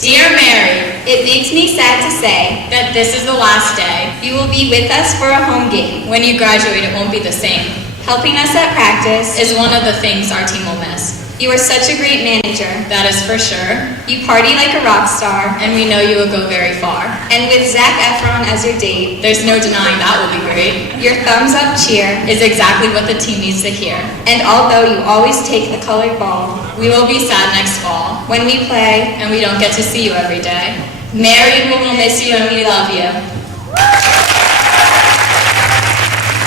Dear Mary, it makes me sad to say that this is the last day. you will be with us for a home game. When you graduate, it won't be the same. Helping us at practice Is one of the things our team will miss. You are such a great manager. That is for sure. You party like a rock star. And we know you will go very far. And with Zac Efron as your date, There's no denying that will be great. your thumbs up cheer. Is exactly what the team needs to hear. And although you always take the colored ball, We will be sad next fall. when we play, And we don't get to see you every day. Mary, we will miss you and we love you.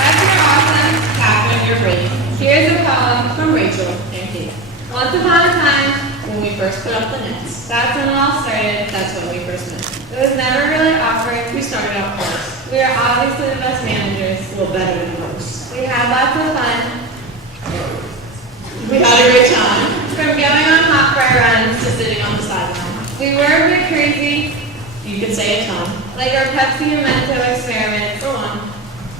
That's your awesome, Catherine, you're great. Here's a poem from Rachel and Kate. Once upon a time, when we first put up the nets, that's when it all started, that's when we first met. It was never really awkward, we started out close. We are obviously the best managers, well better than most. We had lots of fun. We had a great time. From going on hot fry runs to sitting on the sideline. We were a bit crazy. You could say a ton. Like our Pepsi and Mento experiment. Go on.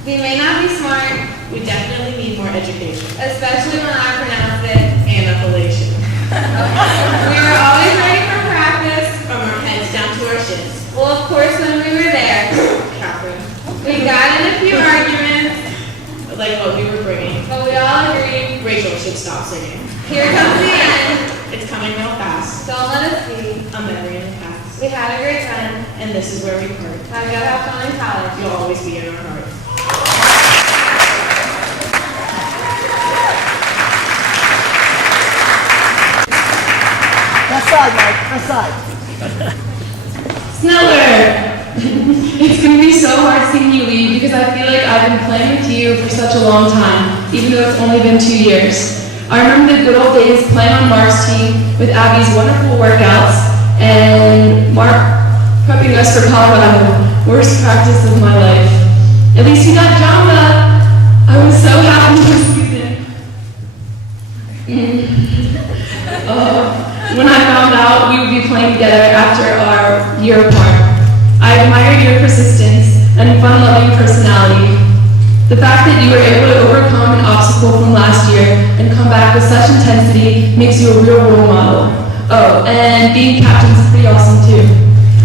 We may not be smart. We definitely need more education. Especially when I pronounce it anaphylation. We were always ready for practice. From our heads down to our shins. Well, of course, when we were there, Catherine, we got in a few arguments. Like what we were bringing. But we all agreed Rachel should stop singing. Here comes the end. It's coming real fast. Don't let us be. A memory in the past. We had a great time. And this is where we part. Now go have fun in college. You'll always be in our hearts. Left side, Mike. Left side. Sneller! It's going to be so hard seeing you leave because I feel like I've been playing with you for such a long time, even though it's only been 2 years. I remember the good old days playing on Mark's team with Abby's wonderful workouts and Mark prepping us for Colorado. Worst practice of my life. At least we got Jamba. I was so happy this season. When I found out we would be playing together after our year apart. I admired your persistence and fun-loving personality. The fact that you were able to overcome an obstacle from last year and come back with such intensity makes you a real role model. Oh, and being captain is pretty awesome too.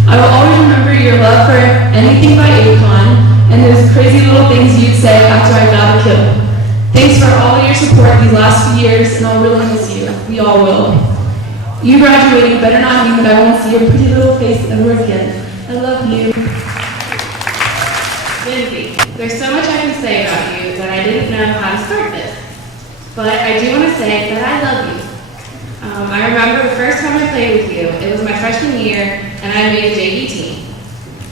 I will always remember your love for anything by Akon and those crazy little things you'd say after I got a kill. Thanks for all your support these last few years, and I'll really miss you. We all will. You graduating better not mean that I won't see your pretty little face ever again. I love you. Lindsay, there's so much I can say about you that I didn't know how to start this. But I do want to say that I love you. I remember the first time I played with you, it was my freshman year, and I made a JV team.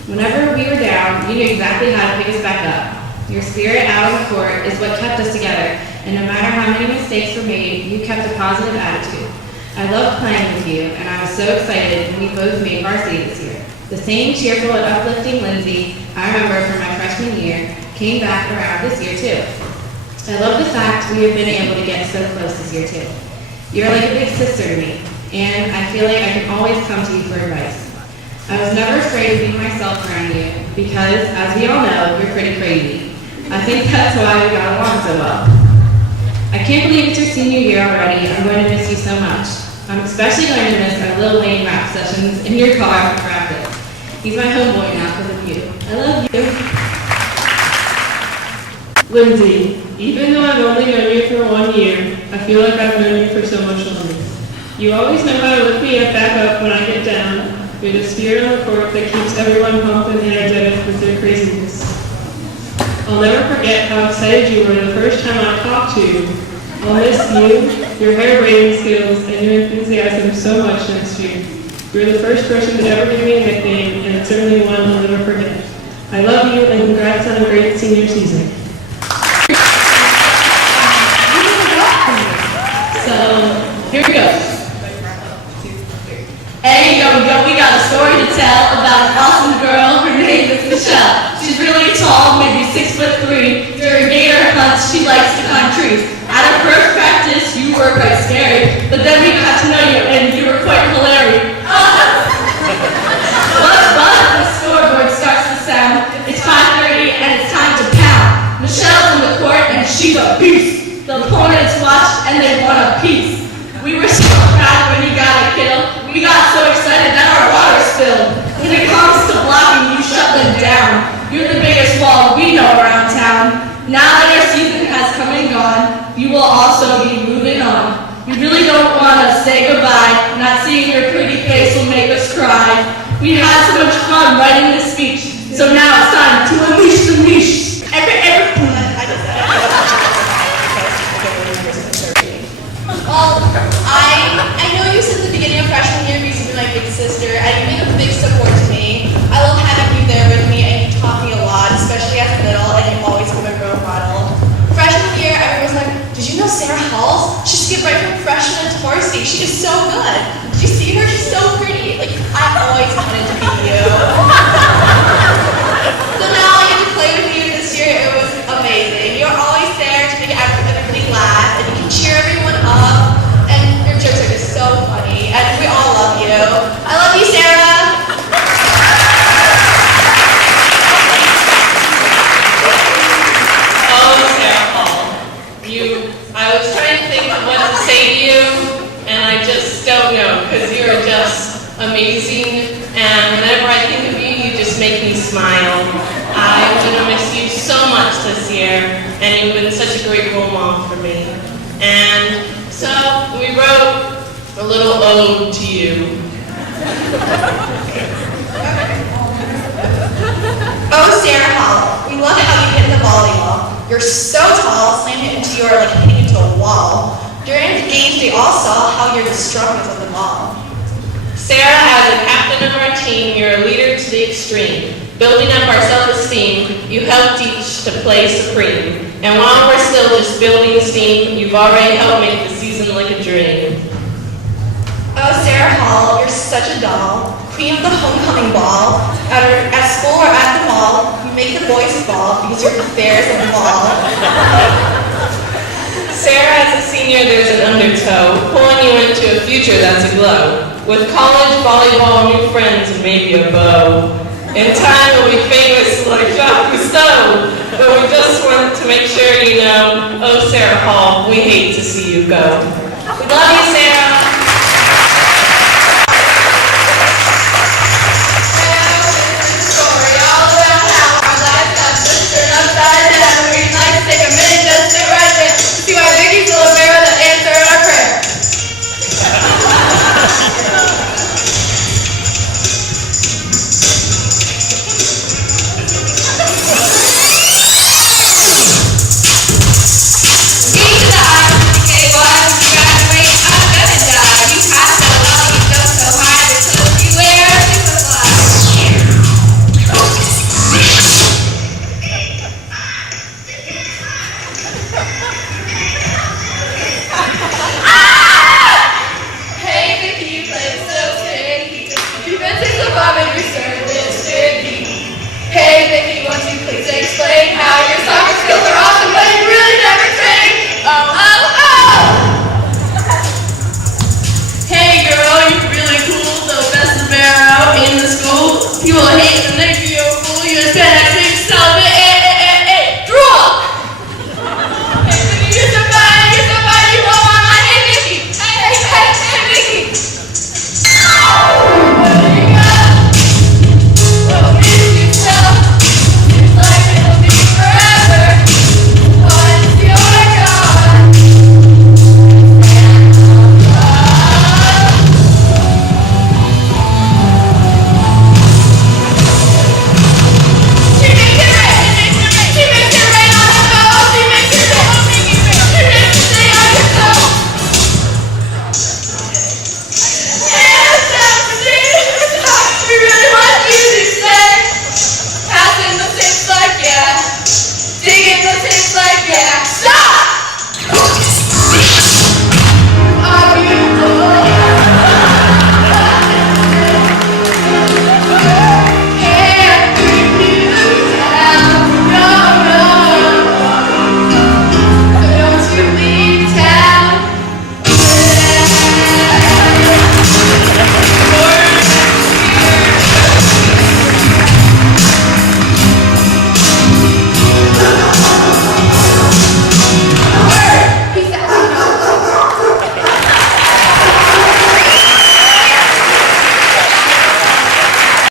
Whenever we were down, you knew exactly how to pick us back up. Your spirit out on the court is what kept us together, and no matter how many mistakes were made, you kept a positive attitude. I loved playing with you, and I was so excited when we both made varsity this year. The same cheerful and uplifting Lindsay I remember from my freshman year came back around this year too. I love the fact we have been able to get so close this year too. You're like a big sister to me, and I feel like I can always come to you for advice. I was never afraid of being myself around you because, as we all know, you're pretty crazy. I think that's why we got along so well. I can't believe it's your senior year already. I'm going to miss you so much. I'm especially going to miss our Lil Wayne rap sessions in your car after practice. He's my homeboy now because of you. I love you. Lindsay, even though I've only known you for 1 year, I feel like I've known you for so much longer. You always know how to lift me back up when I get down. You're the spirit on the court that keeps everyone pumped and energetic with their craziness. I'll never forget how excited you were the first time I talked to you. I'll miss you, your hair braiding skills, and your enthusiasm so much next year. You're the first person to ever give me a nickname, and it's certainly one I'll never forget. I love you, and congrats on a great senior season. So, here we go. Hey, yo, we got a story to tell about an awesome girl. Her name is Michelle. She's really tall, maybe 6'3". During gator hunts, she likes to climb trees. At our first practice, you were quite scary, but then we got to know you, and you were quite hilarious. What's fun? The scoreboard starts to sound. It's 5:30, and it's time to pound. Michelle's in the court, and she's a beast. The opponents watched, and they won a piece. We were so proud when you got a kill. We got so excited that our water Now that our season has come and gone, you will also be moving on. We really don't want to say goodbye. Not seeing your pretty face will make us cry. We had so much fun writing this speech, so now it's time to unleash the niche. Well, I know you since the beginning of freshman year because you've been my big sister, and you've been a big support to me. I love having you there with me, and you taught me a lot, especially at the middle, and you always been my role model. Freshman year, everyone was like, did you know Sarah Halls? She skipped right from freshman to varsity. She is so good. Did you see her? She's so pretty. Like, I always wanted to be you. So now I get to play with you this year. It was amazing. You're always there to make everybody laugh, and you can cheer everyone up, and your jokes are just so funny, and we all love you. I love you, Sarah. Oh, Sarah Hall. I was trying to think of what to say to you, and I just don't know, because you're just amazing, and whenever I think of you, you just make me smile. I'm going to miss you so much this year, and you've been such a great role model for me. And so we wrote a little ode to you. Oh, Sarah Hall, we love how you hit the volleyball. You're so tall, slammed it into your, hitting into a wall. During the games, they all saw how you're the strongest of them all. Sarah, as a captain of our team, you're a leader to the extreme. Building up our self-esteem, you helped each to play supreme. And while we're still just building steam, you've already helped make the season like a dream. Oh, Sarah Hall, you're such a doll. Queen of the homecoming ball. At school or at the mall, you make the boys fall because you're the fairest of them all. Sarah, as a senior, there's an undertow, pulling you into a future that's aglow. With college, volleyball, new friends, and maybe a beau. In time, we'll be famous like Jacques Cousteau. But we just want to make sure you know, oh, Sarah Hall, we hate to see you go. We love you, Sarah.